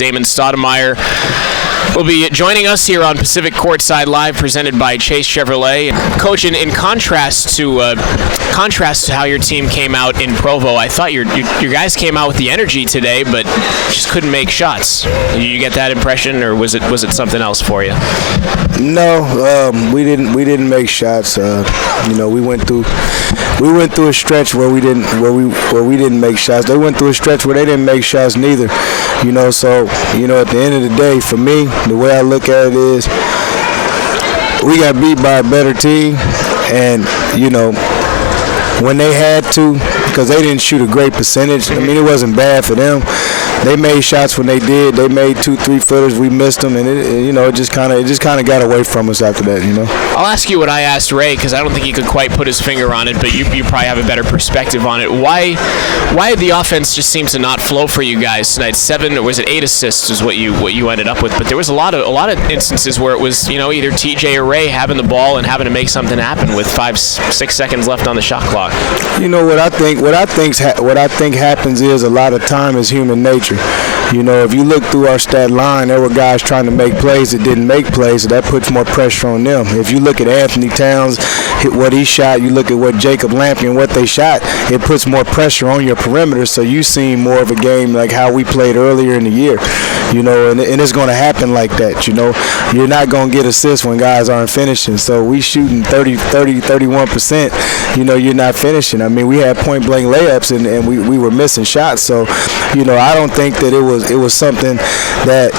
Damon Stoudamire will be joining us here on Pacific Courtside Live, presented by Chase Chevrolet. Coach, in contrast to how your team came out in Provo, I thought your guys came out with the energy today, but just couldn't make shots. Did you get that impression, or was it something else for you? No, we didn't make shots. We went through a stretch where we didn't make shots. They went through a stretch where they didn't make shots neither. So at the end of the day, for me, the way I look at it is, we got beat by a better team, and when they had to, because they didn't shoot a great percentage. I mean, it wasn't bad for them. They made shots when they did. They made 2-3 footers. We missed them, and it just kind of got away from us after that. I'll ask you what I asked Ray, because I don't think he could quite put his finger on it, but you probably have a better perspective on it. Why the offense just seems to not flow for you guys tonight? 7, or was it 8 assists is what you ended up with, but there was a lot of instances where it was either TJ or Ray having the ball and having to make something happen with 5-6 seconds left on the shot clock. What I think happens is, a lot of time is human nature. If you look through our stat line, there were guys trying to make plays that didn't make plays, so that puts more pressure on them. If you look at Anthony Towns, what he shot, you look at what Jacob Lampion, what they shot, it puts more pressure on your perimeter, so you see more of a game like how we played earlier in the year. And it's going to happen like that. You're not going to get assists when guys aren't finishing. So we shooting 31%. You're not finishing. I mean, we had point blank layups and we were missing shots. So, I don't think that it was something that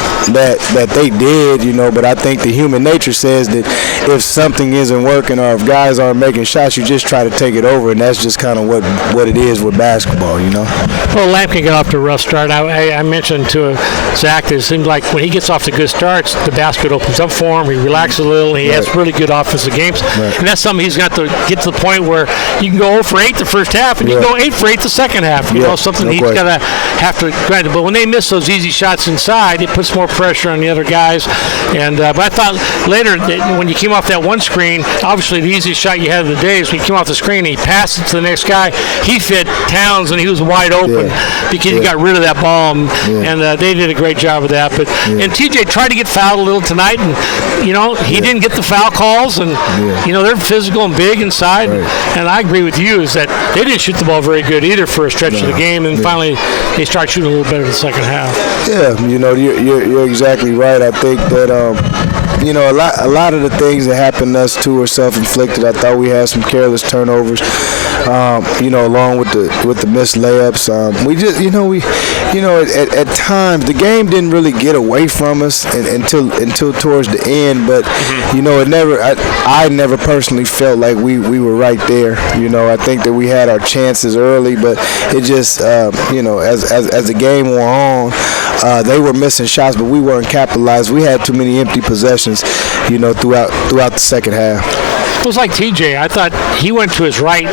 they did. But I think the human nature says that if something isn't working or if guys aren't making shots, you just try to take it over, and that's just kind of what it is with basketball. Well, Lampkin got off to a rough start. I mentioned to Zach that it seems like when he gets off to good starts, the basket opens up for him. He relaxes a little. And he has really good offensive games, and that's something he's got to get to the point where you can go 0 for 8 the first half, and you can go 8 for 8 the second half. Something he's got to have to grind it. But when they miss those easy shots inside, it puts more pressure on the other guys. And but I thought later that when you came off that one screen, obviously the easiest shot you had of the day is when you came off the screen and he passed it to the next guy. He fit Towns, and he was wide open because he got rid of that ball, and they did a great job of that. But and TJ tried to get fouled a little tonight, and he didn't get the foul calls, and they're physical and big inside. And I agree with you is that they didn't shoot the ball very good either for a stretch of the game, and finally they started shooting a little better in the second half. Yeah, you're exactly right. I think that a lot of the things that happened to us too were self-inflicted. I thought we had some careless turnovers, along with the missed layups. We just, at times the game didn't really get away from us until towards the end. But it never. I never personally felt like we were right there. I think that we had our chances early, but it just, as the game wore on, they were missing shots, but we weren't capitalized. We had too many empty possessions, throughout the second half. It was like TJ. I thought he went to his right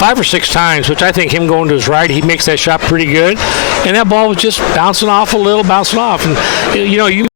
5 or 6 times, which I think him going to his right, he makes that shot pretty good. And that ball was just bouncing off. And, you